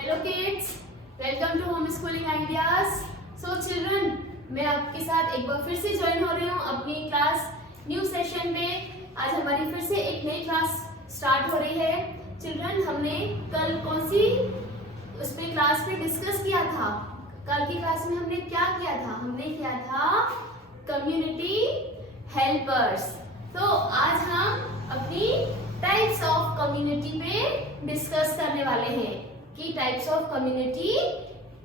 Hello kids, welcome to home schooling ideas. So children, मैं आपके साथ एक बार फिर से ज्वाइन हो रही हूँ अपनी क्लास न्यू सेशन में। आज हमारी फिर से एक नई क्लास स्टार्ट हो रही है। चिल्ड्रन, हमने कल कौन सी उस पे क्लास में डिस्कस किया था? कल की क्लास में हमने क्या किया था? हमने किया था कम्युनिटी हेल्पर्स। तो आज हम अपनी टाइप्स ऑफ कम्युनिटी पे डिस्कस करने वाले हैं कि टाइप्स ऑफ कम्युनिटी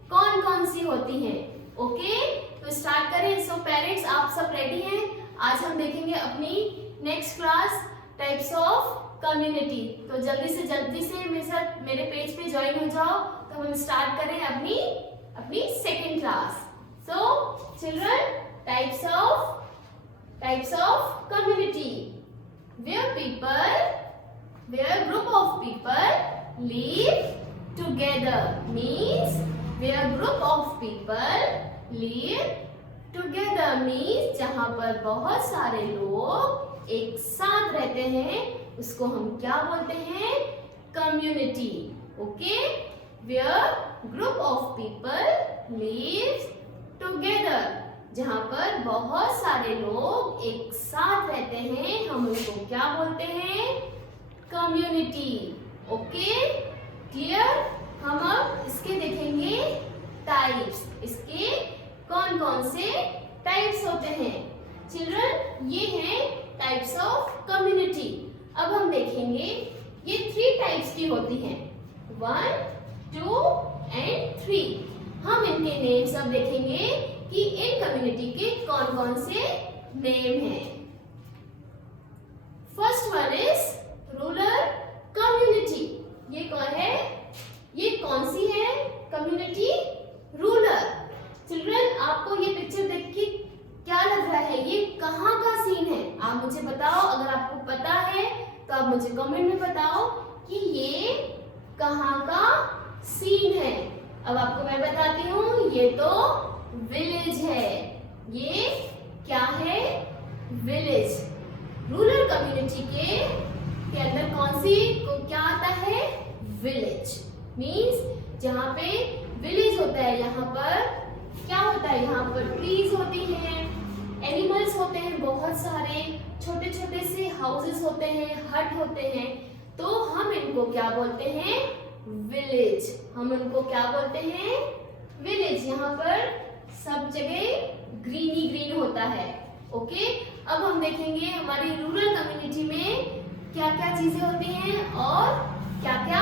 कौन कौन सी होती हैं। ओके, तो स्टार्ट करें। सो पेरेंट्स, आप सब रेडी हैं? आज हम देखेंगे अपनी next class types of community. तो जल्दी से मेरे साथ मेरे पेज पे ज्वाइन हो जाओ। तो हम स्टार्ट करें अपनी second class. So children, types of community where group of people live together, means where group of people live together means जहाँ पर बहुत सारे लोग एक साथ रहते हैं, उसको हम क्या बोलते हैं? Community. Okay, where group of people lives together, जहाँ पर बहुत सारे लोग एक साथ रहते हैं, हम उसको क्या बोलते हैं? कम्युनिटी। Okay, clear? हम अब इसके देखेंगे टाइप्स, इसके कौन कौन से टाइप्स होते हैं। चिल्ड्रन, ये हैं टाइप्स ऑफ कम्युनिटी। अब हम देखेंगे ये 3 टाइप्स की होती हैं, 1, 2 and 3। हम इनके नेम सब देखेंगे कि इन कम्युनिटी के कौन कौन से नेम हैं। First one is rural community. ये कौन है? ये कौन सी है कम्युनिटी? रूरल। चिल्ड्रन, आपको ये पिक्चर देख के क्या लग रहा है? ये कहाँ का सीन है? आप मुझे बताओ। अगर आपको पता है तो आप मुझे कमेंट में बताओ कि ये कहाँ का सीन है। अब आपको मैं बताती हूँ, ये तो विलेज है। ये क्या है? विलेज। रूरल कम्युनिटी के अंदर कौन सी क्या आता है? विलेज मीन्स जहाँ पे विलेज होता है, यहाँ पर क्या होता है? यहाँ पर ट्रीज होती हैं, एनिमल्स होते हैं, बहुत सारे छोटे छोटे से हाउसेस होते हैं, हट होते हैं। तो हम इनको क्या बोलते हैं? विलेज। हम उनको क्या बोलते हैं? विलेज। यहाँ पर सब जगह ग्रीन होता है। ओके, अब हम देखेंगे हमारी रूरल कम्युनिटी में क्या क्या चीजें होती हैं और क्या क्या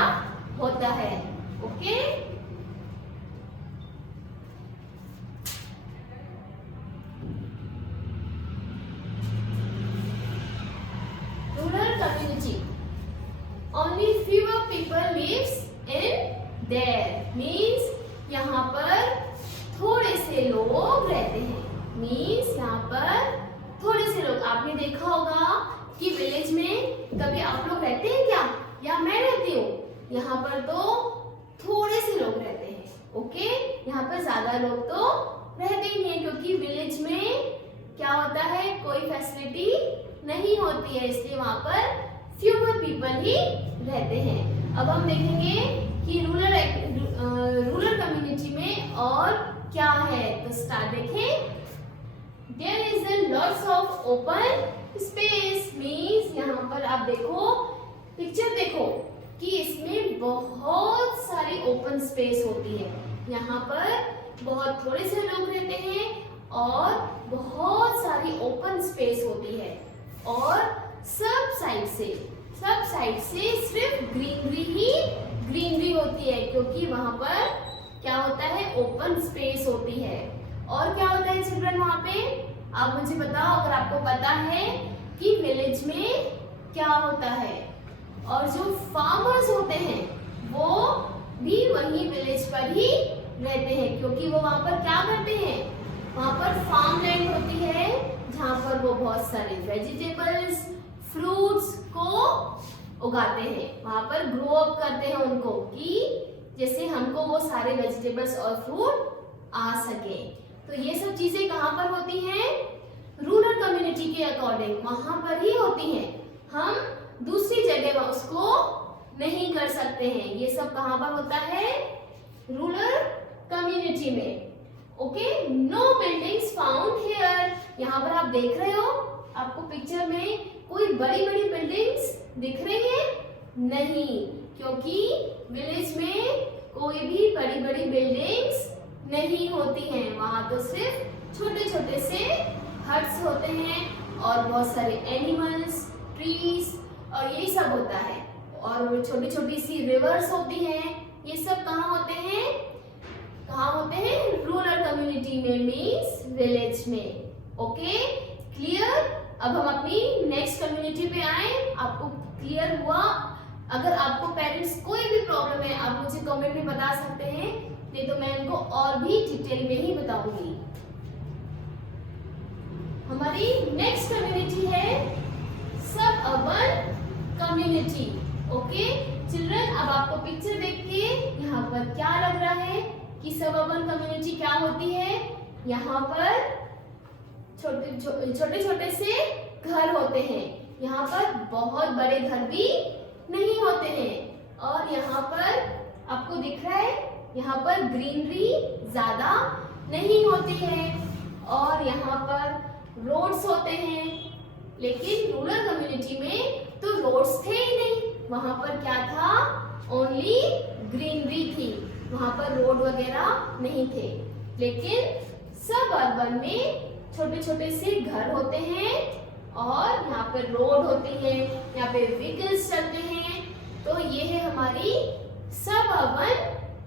होता है। Okay, rural community, only fewer people lives in there means यहाँ पर थोड़े से लोग रहते हैं। मीन्स यहाँ पर थोड़े से लोग। आपने देखा होगा कि विलेज में कभी आप लोग रहते हैं क्या? या मैं रहती हूँ? यहाँ पर तो थोड़े से लोग रहते हैं। ओके, यहाँ पर ज्यादा लोग तो रहते ही नहीं, क्योंकि विलेज में क्या होता है? कोई फैसिलिटी नहीं होती है, इसलिए वहाँ पर फ्यूअर पीपल ही रहते हैं। अब हम देखेंगे कि रूरल कम्युनिटी में और क्या है। तो स्टार्ट देखें। There is a lots of open space means यहाँ पर आप देखो, पिक्चर देखो कि इसमें बहुत सारी ओपन स्पेस होती है। यहाँ पर बहुत थोड़े से लोग रहते हैं और बहुत सारी ओपन स्पेस होती है, और सब साइड से सिर्फ ग्रीनरी होती है, क्योंकि वहां पर क्या होता है? ओपन स्पेस होती है। और क्या होता है चिल्ड्रन वहां पे? आप मुझे बताओ, अगर आपको पता है कि विलेज में क्या होता है। और जो फार्मर्स होते हैं वो भी वही विलेज पर ही रहते हैं, क्योंकि वो वहां पर क्या करते हैं? वहां पर फार्म लैंड होती है, जहां पर वो बहुत सारे वेजिटेबल्स, फ्रूट्स को उगाते हैं, वहां पर ग्रो अप करते हैं उनको, कि जैसे हमको वो सारे वेजिटेबल्स और फ्रूट आ सके। तो ये सब चीजें कहाँ पर होती हैं? रूरल कम्युनिटी के अकॉर्डिंग वहां पर ही होती हैं। हम दूसरी जगह उसको नहीं कर सकते हैं। ये सब कहाँ पर होता है? रूरल कम्युनिटी में। Okay, no buildings found here. यहाँ पर आप देख रहे हो, आपको पिक्चर में कोई बड़ी बड़ी बिल्डिंग्स दिख रही है? नहीं, क्योंकि विलेज में कोई भी बड़ी बड़ी बिल्डिंग्स नहीं होती हैं। वहाँ तो सिर्फ छोटे छोटे से हट्स होते हैं और बहुत सारे एनिमल्स, ट्रीज और यही सब होता है। और वो छोटी छोटी सी रिवर्स होती हैं। ये सब कहाँ होते हैं? कहाँ होते हैं? रूरल कम्युनिटी में, मीन्स विलेज में। Okay, clear? अब हम अपनी नेक्स्ट कम्युनिटी पे आए। आपको क्लियर हुआ? अगर आपको पेरेंट्स कोई भी प्रॉब्लम है, आप मुझे कमेंट में बता सकते हैं, नहीं तो मैं उनको और भी डिटेल में ही बताऊंगी। हमारी नेक्स्ट कम्युनिटी है सब अर्बन कम्युनिटी। ओके चिल्ड्रन, अब आपको पिक्चर देख के यहाँ पर क्या लग रहा है कि सब अर्बन कम्युनिटी क्या होती है? यहाँ पर छोटे छोटे से घर होते हैं। यहाँ पर बहुत बड़े घर भी नहीं होते हैं। और यहाँ पर आपको दिख रहा है, यहाँ पर ग्रीनरी ज्यादा नहीं होती है और यहाँ पर रोड्स होते हैं। लेकिन रूरल कम्युनिटी में तो रोड्स थे ही नहीं। वहां पर क्या था? ओनली ग्रीनरी थी। वहां पर रोड वगैरह नहीं थे। लेकिन सब अर्बन में छोटे छोटे से घर होते हैं और यहाँ पर रोड होती है, यहाँ पे व्हीकल्स चलते हैं। तो ये है हमारी सब अर्बन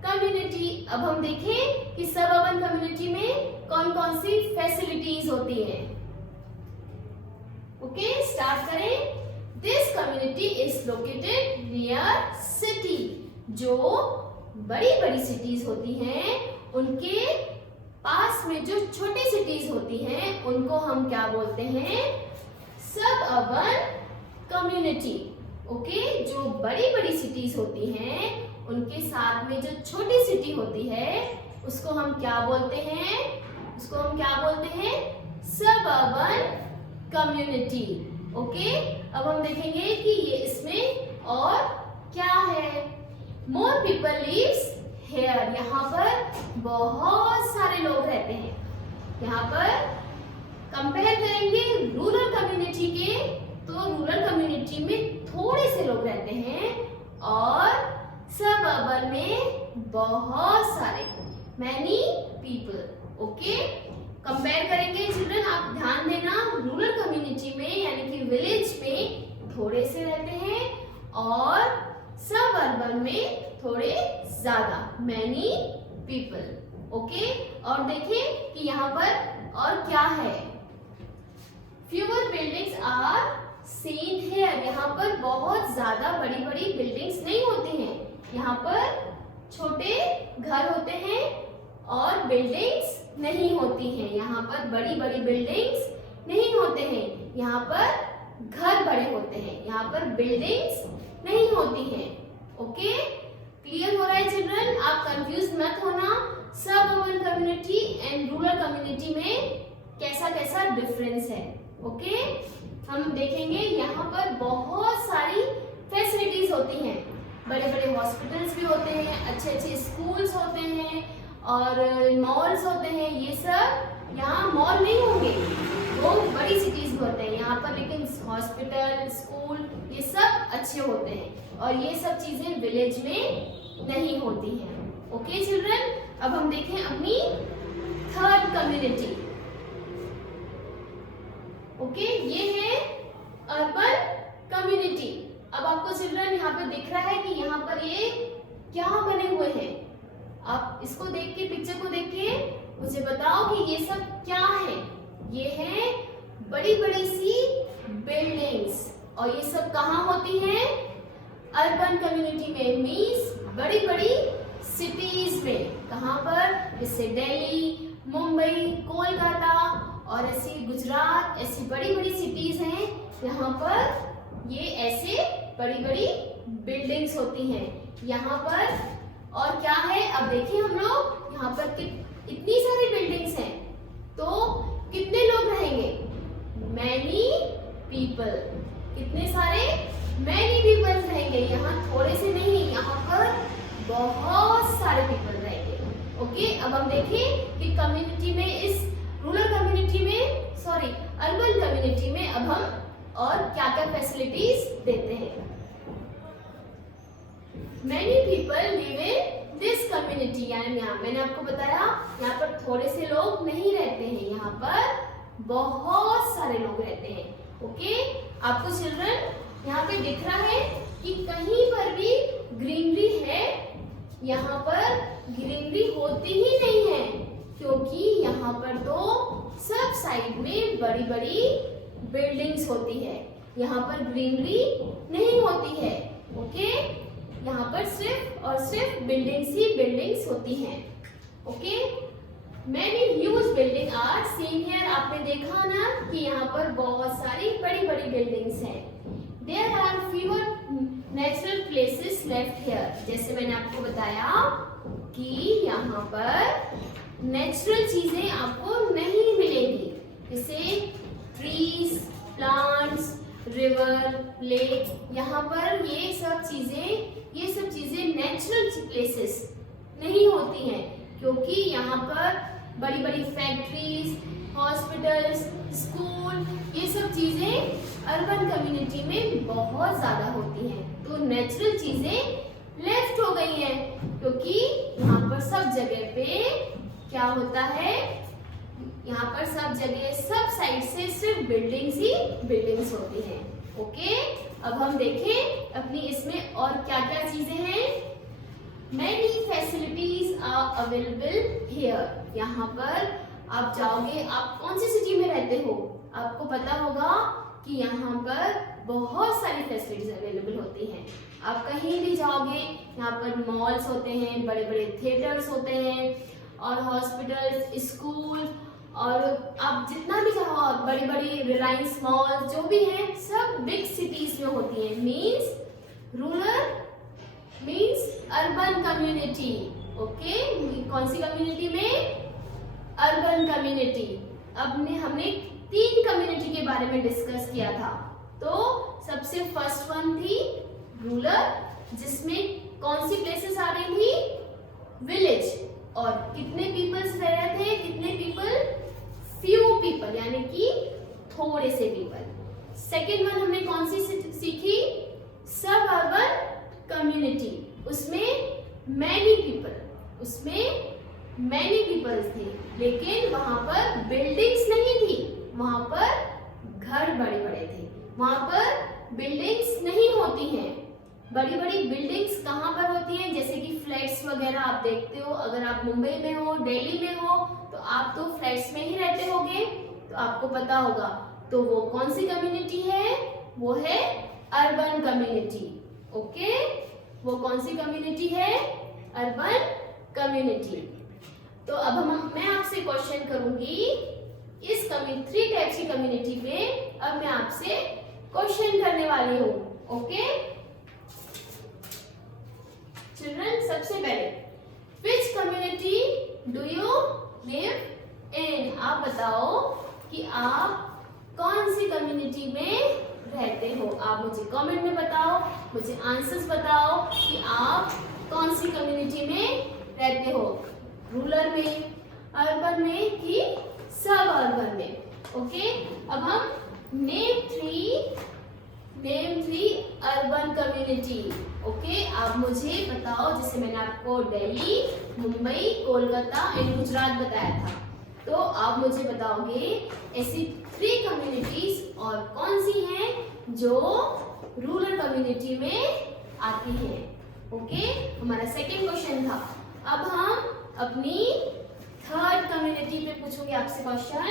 कम्युनिटी। अब हम देखें कि सब अर्बन कम्युनिटी में कौन कौन सी फैसिलिटीज होती हैं। ओके, स्टार्ट करें। This community is located near city. जो बड़ी बड़ी सिटीज होती हैं, उनके पास में जो छोटी सिटीज होती हैं, उनको हम क्या बोलते हैं? सब अर्बन कम्युनिटी। ओके, जो बड़ी बड़ी सिटीज होती हैं, उनके साथ में जो छोटी सिटी होती है, उसको हम क्या बोलते हैं? उसको हम क्या बोलते हैं? सब अर्बन कम्युनिटी। ओके, अब हम देखेंगे कि ये इसमें और क्या है। More people lives here. यहाँ पर बहुत सारे लोग रहते हैं। यहाँ पर कंपेयर करेंगे रूरल कम्युनिटी के, तो रूरल कम्युनिटी में थोड़े से लोग रहते हैं और सब अर्बन में बहुत सारे, मैनी पीपल। ओके, कंपेयर करेंगे चिल्ड्रन, आप ध्यान देना। रूरल कम्युनिटी में यानी कि विलेज में थोड़े से रहते हैं और सब अर्बन में थोड़े ज्यादा, मैनी पीपल। ओके, और देखें कि यहाँ पर और क्या है। Fewer buildings are seen here. यहाँ पर बहुत ज्यादा बड़ी बड़ी बिल्डिंग्स नहीं होती हैं। यहाँ पर छोटे घर होते हैं और बिल्डिंग्स नहीं होती हैं। यहाँ पर बड़ी बड़ी बिल्डिंग्स नहीं होते हैं। यहाँ पर घर बड़े होते हैं। यहाँ पर बिल्डिंग्स नहीं होती हैं। ओके, क्लियर हो रहा है चिल्ड्रन? आप कंफ्यूज मत होना। सब urban community and rural community में कैसा कैसा डिफरेंस है। ओके, हम देखेंगे यहाँ पर बहुत सारी फैसिलिटीज होती हैं। बड़े बड़े हॉस्पिटल्स भी होते हैं, अच्छे अच्छे स्कूल्स होते हैं और मॉल्स होते हैं। ये सब यहाँ मॉल नहीं होंगे, वो बड़ी सिटीज में होते हैं। यहाँ पर लेकिन हॉस्पिटल, स्कूल ये सब अच्छे होते हैं और ये सब चीजें विलेज में नहीं होती हैं। ओके चिल्ड्रन, अब हम देखें अपनी थर्ड कम्युनिटी। ओके, ये है अर्बन कम्युनिटी। अब आपको चिल्ड्रन यहाँ पे दिख रहा है कि यहाँ पर ये क्या बने हुए हैं। आप इसको देख के, पिक्चर को देख के मुझे बताओ कि ये सब क्या है। ये है बड़ी बड़ी सी बिल्डिंग्स और ये सब कहाँ होती हैं? अर्बन कम्युनिटी में, मीन्स बड़ी बड़ी सिटीज में। कहाँ पर? जैसे दिल्ली, मुंबई, कोलकाता और ऐसी गुजरात, ऐसी बड़ी बड़ी सिटीज हैं। यहाँ पर ये ऐसे बड़ी बड़ी बिल्डिंग्स होती हैं। यहाँ पर और क्या है? अब देखिए हम लोग यहाँ पर इतनी सारी बिल्डिंग्स हैं, तो कितने लोग रहेंगे? Many people. कितने सारे? मैनी पीपल रहेंगे। यहाँ थोड़े से नहीं, यहाँ पर बहुत सारे पीपल रहेंगे। ओके, अब हम देखें कि कम्युनिटी में, इस रूरल कम्युनिटी में, सॉरी अर्बन कम्युनिटी में अब हम और क्या क्या फैसिलिटीज देते हैं। Many people live in this community, यानी यहाँ मैंने आपको बताया यहाँ पर थोड़े से लोग नहीं रहते हैं, यहाँ पर बहुत सारे लोग रहते हैं। ओके, आपको चिल्ड्रन यहाँ पे दिख रहा है कि कहीं पर भी ग्रीनरी है? यहाँ पर ग्रीनरी होती ही नहीं है, क्योंकि यहाँ पर तो सब साइड में बड़ी बड़ी बिल्डिंग्स होती है, यहाँ पर ग्रीनरी नहीं होती है। ओके, यहाँ पर सिर्फ और सिर्फ बिल्डिंग्स ही बिल्डिंग्स होती हैं। Okay, many huge building are seen here. आपने देखा ना कि यहाँ पर बहुत सारी बड़ी बड़ी बिल्डिंग्स हैं। There are fewer natural places left here. जैसे मैंने आपको बताया कि यहाँ पर नेचुरल चीजें आपको नहीं मिलेंगी, जैसे ट्रीज, प्लांट्स, रिवर, लेक। यहाँ पर ये सब चीजें नेचुरल प्लेसेस नहीं होती हैं, क्योंकि यहाँ पर बड़ी बड़ी फैक्ट्रीज, हॉस्पिटल्स, स्कूल, ये सब चीजें अर्बन कम्युनिटी में बहुत ज्यादा होती हैं। तो नेचुरल चीजें लेफ्ट हो गई हैं, क्योंकि यहाँ पर सब जगह पे क्या होता है, यहाँ पर सब जगह सब साइड से सिर्फ बिल्डिंग्स ही बिल्डिंग्स होती हैं। ओके, अब हम देखें अपनी इसमें और क्या क्या चीजें हैं। Many facilities are available here. यहाँ पर आप जाओगे, आप कौन सी सिटी में रहते हो, आपको पता होगा कि यहाँ पर बहुत सारी फैसिलिटीज अवेलेबल होती हैं। आप कहीं भी जाओगे, यहाँ पर मॉल्स होते हैं, बड़े बड़े थिएटर्स होते हैं, और हॉस्पिटल्स, स्कूल, और आप जितना भी चाहो, बड़ी बड़ी रिलायंस मॉल जो भी है, सब बिग सिटीज में होती हैं। Means rural means urban community. Okay, कौन सी कम्युनिटी में? Urban community. अब हमने 3 कम्युनिटी के बारे में डिस्कस किया था। तो सबसे फर्स्ट वन थी रूरल, जिसमें कौन सी प्लेसेस आ रही थी? विलेज। और कितने पीपल्स रह रहे थे? कितने पीपल? फ्यू पीपल, यानी कि थोड़े से पीपल। सेकेंड वन हमने कौन सी सीखी? सब अर्बन कम्युनिटी। उसमें मैनी पीपल थे, लेकिन वहां पर बिल्डिंग्स नहीं थी, वहां पर घर बड़े बड़े थे, वहां पर बिल्डिंग्स नहीं होती हैं। बड़ी बड़ी बिल्डिंग्स कहाँ पर होती हैं? जैसे कि फ्लैट्स वगैरह आप देखते हो, अगर आप मुंबई में हो, दिल्ली में हो, तो आप तो फ्लैट्स में ही रहते होगे, तो आपको पता होगा। तो वो कौन सी कम्युनिटी है? वो है अर्बन कम्युनिटी। ओके, वो कौन सी कम्युनिटी है? Urban community. तो अब मैं आपसे क्वेश्चन करूंगी, इस 3 टाइप्स की कम्युनिटी में अब मैं आपसे क्वेश्चन करने वाली हूँ। ओके चिल्ड्रन, सबसे पहले विच community do you live in? आप बताओ कि आप कौन सी कम्युनिटी में रहते हो। आप मुझे कमेंट में बताओ, मुझे आंसर्स बताओ कि आप कौन सी कम्युनिटी में रहते हो, रूरल में, अर्बन में कि सब अर्बन में। ओके, अब हम name three urban community. Okay, आप मुझे बताओ, जैसे मैंने आपको दिल्ली, मुंबई, कोलकाता एंड गुजरात बताया था, तो आप मुझे बताओगे ऐसी 3 कम्युनिटीज और कौन सी हैं जो रूरल कम्युनिटी में आती हैं। ओके, हमारा सेकंड क्वेश्चन था। अब हम अपनी 3rd कम्युनिटी पे पूछूंगे आपसे क्वेश्चन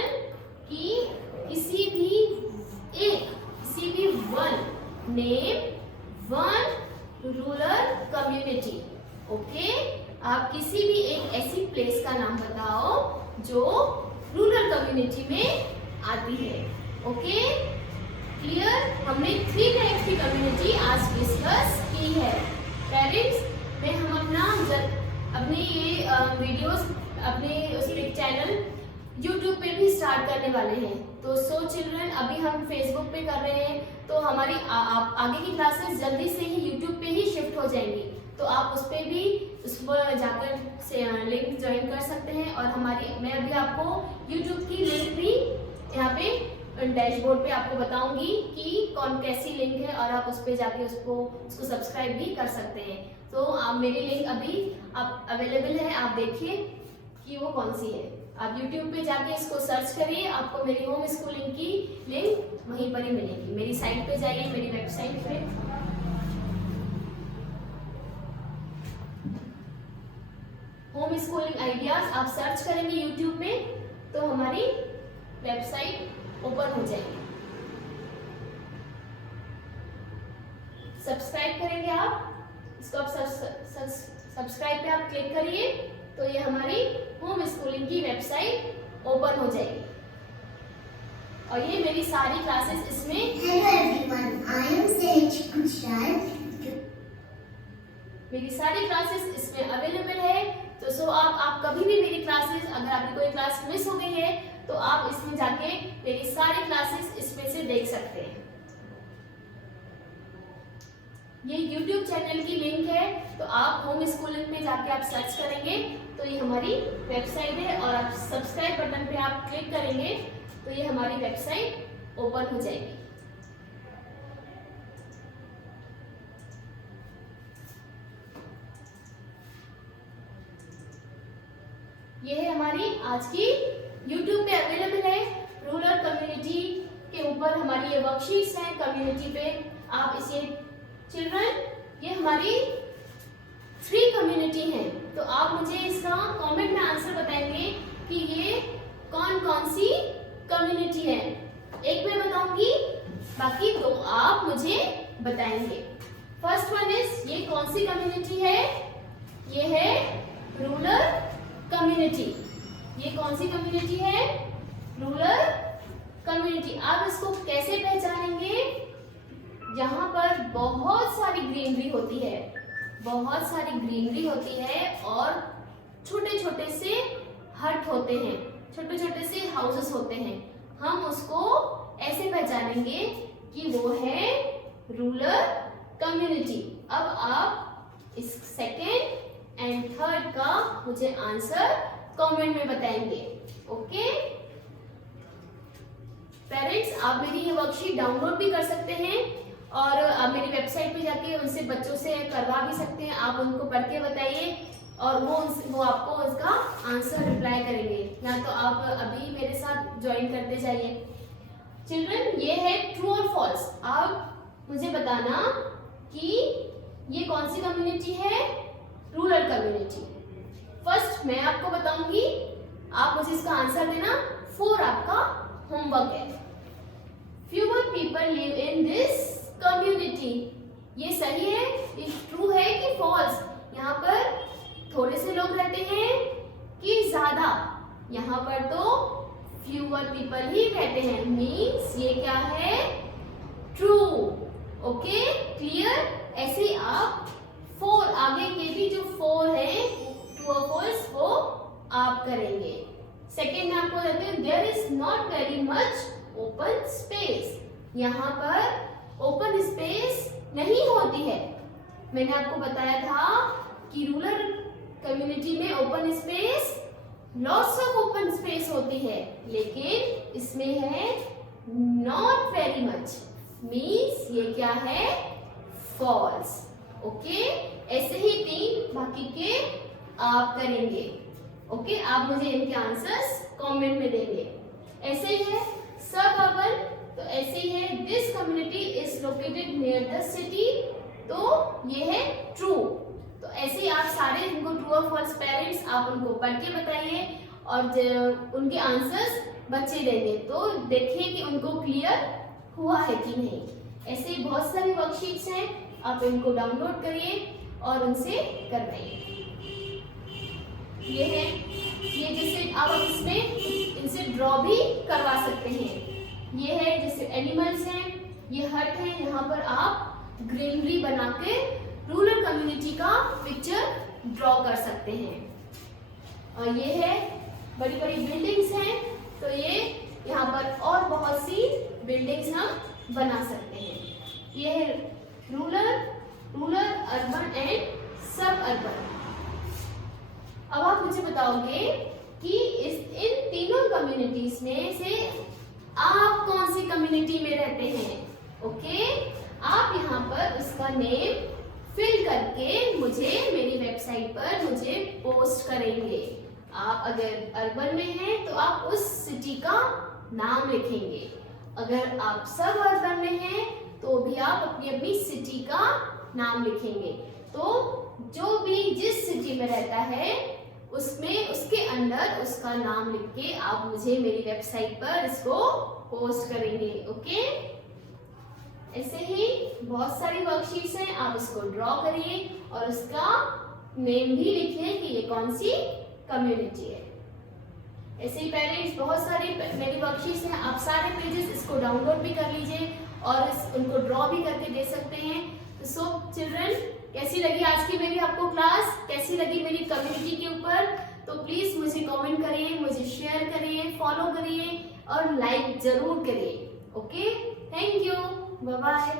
कि किसी भी one name one rural community. Okay, आप किसी भी एक ऐसी प्लेस का नाम बताओ जो रूरल कम्युनिटी में आती है। Okay, clear? हमने 3 टाइप्स की कम्युनिटी आज डिस्कस की है। पेरेंट्स में हम अपने ये वीडियोस अपने उसके चैनल YouTube पे भी स्टार्ट करने वाले हैं। तो सो चिल्ड्रन, अभी हम Facebook पे कर रहे हैं, तो हमारी आगे की क्लासेस जल्दी से ही YouTube पे ही शिफ्ट हो हो जाएंगी, तो आप उस पर भी उस पर जाकर से लिंक ज्वाइन कर सकते हैं। और मैं अभी आपको YouTube की लिंक भी यहाँ पे डैशबोर्ड पे आपको बताऊंगी कि कौन कैसी लिंक है, और आप उस पर जाके उसको सब्सक्राइब भी कर सकते हैं। तो आप मेरी लिंक अभी आप अवेलेबल है, आप देखिए कि वो कौन सी है। आप YouTube पे जाके इसको सर्च करिए, आपको मेरी होम स्कूलिंग की लिंक वहीं पर ही मिलेगी। मेरी साइट पे जाइए, मेरी वेबसाइट पे होम स्कूलिंग आइडियाज आप सर्च करेंगे YouTube में, तो हमारी वेबसाइट ओपन हो जाएगी। सब्सक्राइब करेंगे आप, इसको आप सब्सक्राइब पे आप क्लिक करिए, तो ये हमारी होम स्कूलिंग की वेबसाइट ओपन हो जाएगी। और ये मेरी सारी क्लासेस इसमें मेरी सारी क्लासेस इसमें अवेलेबल है। तो आप कभी भी मेरी क्लासेस, अगर आपकी कोई क्लास मिस हो गई है तो आप इसमें जाके मेरी सारी क्लासेस इसमें से देख सकते हैं। ये YouTube चैनल की लिंक है, तो आप होम स्कूलिंग में जाके आप सर्च करेंगे तो ये हमारी वेबसाइट है, और आप सब्सक्राइब बटन पे आप क्लिक करेंगे तो ये हमारी वेबसाइट ओपन हो जाएगी। ये है हमारी आज की YouTube पे अवेलेबल है रूरल कम्युनिटी के ऊपर हमारी ये वर्कशीट्स हैं कम्युनिटी पे। आप इसे चिल्ड्रन, ये हमारी 3 कम्युनिटी हैं, तो आप मुझे इसका कमेंट में आंसर बताएंगे कि ये कौन कौन सी कम्युनिटी है। एक मैं बताऊंगी, बाकी 2 आप मुझे बताएंगे। फर्स्ट वन इज, ये कौन सी कम्युनिटी है? ये है रूरल कम्युनिटी। ये कौन सी कम्युनिटी है? Rural community. आप इसको कैसे पहचानेंगे? यहाँ पर बहुत सारी ग्रीनरी होती है, बहुत सारी ग्रीनरी होती है, और छोटे छोटे से हट होते हैं, छोटे छोटे से हाउसेस होते हैं। हम उसको ऐसे पहचानेंगे कि वो है रूरल कम्युनिटी। अब आप इस सेकेंड एंड थर्ड का मुझे आंसर कमेंट में बताएंगे। ओके पेरेंट्स, आप मेरी ये वर्कशीट डाउनलोड भी कर सकते हैं, और आप मेरी वेबसाइट पे जाके उनसे बच्चों से करवा भी सकते हैं। आप उनको पढ़ के बताइए, और वो आपको उसका आंसर रिप्लाई करेंगे, या तो आप अभी मेरे साथ ज्वाइन करते जाइए। चिल्ड्रन, ये है ट्रू और फॉल्स। आप मुझे बताना कि ये कौन सी कम्युनिटी है? Rural community. फर्स्ट मैं आपको बताऊंगी, आप मुझे इसका आंसर देना। 4 आपका होमवर्क है। Fewer people live in this community। ये सही है, ये ट्रू है कि फॉल्स? यहाँ पर थोड़े से लोग रहते हैं कि ज्यादा? यहाँ पर तो fewer people ही रहते हैं, मीन्स ये क्या है? ट्रू। Okay clear? ऐसे आप 4 आगे के भी जो 4 है ट्रू और फॉल्स वो आप करेंगे। सेकेंड में आपको कहते हैं there is not very much open space. यहाँ पर ओपन स्पेस नहीं होती है। मैंने आपको बताया था कि रूरल कम्युनिटी में open space, lots of open space होती है, लेकिन इसमें है नॉट वेरी मच, मीन्स ये क्या है? फॉल्स। ओके ऐसे ही 3 बाकी के आप करेंगे। ओके आप मुझे इनके आंसर्स कमेंट में देंगे। ऐसे ही है सबअर्बन, तो ऐसे ही है this community is located near the city, तो ये है ट्रू। तो ऐसे ही आप सारे इनको ट्रू और फॉल्स पेरेंट्स आप उनको पढ़ के बताइए, और उनके आंसर्स बच्चे देंगे, तो देखिए कि उनको क्लियर हुआ है कि नहीं। ऐसे ही बहुत सारी वर्कशीट्स हैं, आप इनको डाउनलोड करिए और उनसे करवाइए। ये है, ये जैसे आप इसमें इनसे ड्रॉ भी करवा सकते हैं। ये है जैसे एनिमल्स हैं, ये हट है, यहाँ पर आप ग्रीनरी बना के रूरल कम्युनिटी का पिक्चर ड्रॉ कर सकते हैं। और ये है बड़ी बड़ी बिल्डिंग्स हैं, तो ये यहाँ पर और बहुत सी बिल्डिंग्स हम बना सकते हैं। ये है रूरल, अर्बन बताओगे कि इन तीनों कम्युनिटीज में से आप कौन सी कम्युनिटी में रहते हैं। ओके, आप यहाँ पर उसका नेम फिल करके मुझे मेरी वेबसाइट पर मुझे पोस्ट करेंगे। आप अगर अर्बन में हैं तो आप उस सिटी का नाम लिखेंगे। अगर आप सब अर्बन में हैं तो भी आप अपनी अपनी सिटी का नाम लिखेंगे। तो जो भी जिस सिटी में रहता है उसमें उसके अंदर उसका नाम लिख के आप मुझे मेरी वेबसाइट पर इसको पोस्ट करेंगे। ओके, ऐसे ही बहुत सारी वर्कशीट्स हैं, आप इसको ड्रॉ करिए और उसका नेम भी लिखिए कि ये कौन सी कम्युनिटी है। ऐसे ही पेरेंट्स बहुत सारी मेरी वर्कशीट्स हैं, आप सारे पेजेस इसको डाउनलोड भी कर लीजिए और उनको ड्रॉ भी करके दे सकते हैं। तो सो चिल्ड्रन, कैसी लगी आज की मेरी आपको क्लास, कैसी लगी मेरी कम्युनिटी के ऊपर? तो प्लीज मुझे कमेंट करिए, मुझे शेयर करिए, फॉलो करिए और लाइक जरूर करिए। Okay, thank you, bye bye.